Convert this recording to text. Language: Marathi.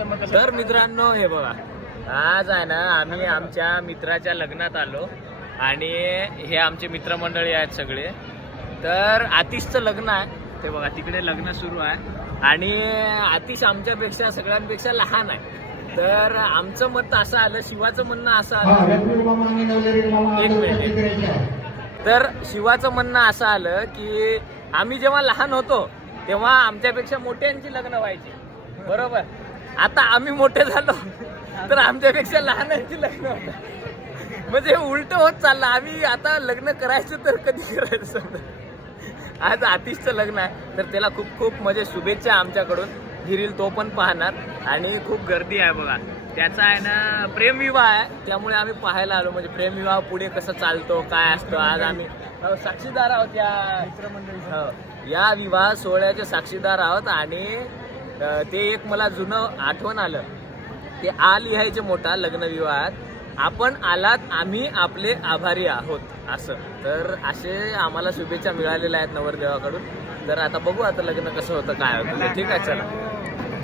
तर मित्रांनो हे बघा, आज आहे ना आम्ही आमच्या मित्राच्या लग्नात आलो आणि हे आमचे मित्रमंडळी आहेत सगळे. तर आतिशचं लग्न आहे ते बघा, तिकडे लग्न सुरू आहे आणि आतिश आमच्यापेक्षा सगळ्यांपेक्षा लहान आहे. तर आमचं मत असं आलं, शिवाचं म्हणणं असं आलं, एक मिनिट. तर शिवाचं म्हणणं असं आलं की आम्ही जेव्हा लहान होतो तेव्हा आमच्यापेक्षा मोठ्यांची लग्न व्हायची, बरोबर. आता आम्ही मोठे झालो तर आमच्यापेक्षा लहानांची लग्न होतात. म्हणजे उलट होत चाललं. आम्ही आता लग्न करायचं तर कधी करायचं समजा. आज आतिशचं लग्न आहे तर त्याला खूप खूप म्हणजे शुभेच्छा आमच्याकडून. गिरील तो पण पाहणार आणि खूप गर्दी आहे बघा. त्याचा आहे ना प्रेमविवाह आहे, त्यामुळे आम्ही पाहायला आलो. म्हणजे प्रेमविवाह पुढे कसं चालतो, काय असतो. आज आम्ही साक्षीदार आहोत या मित्रमंडळी, या विवाह सोहळ्याचे साक्षीदार आहोत. आणि ते एक मला जुनं आठवण आलं, ते आ लिहायचे मोठा लग्न विवाहात, आपण आलात आम्ही आपले आभारी आहोत असं. तर असे आम्हाला शुभेच्छा मिळालेल्या आहेत नवरदेवाकडून. तर आता बघू आता लग्न कसं होतं काय होतं. ठीक आहे, चला.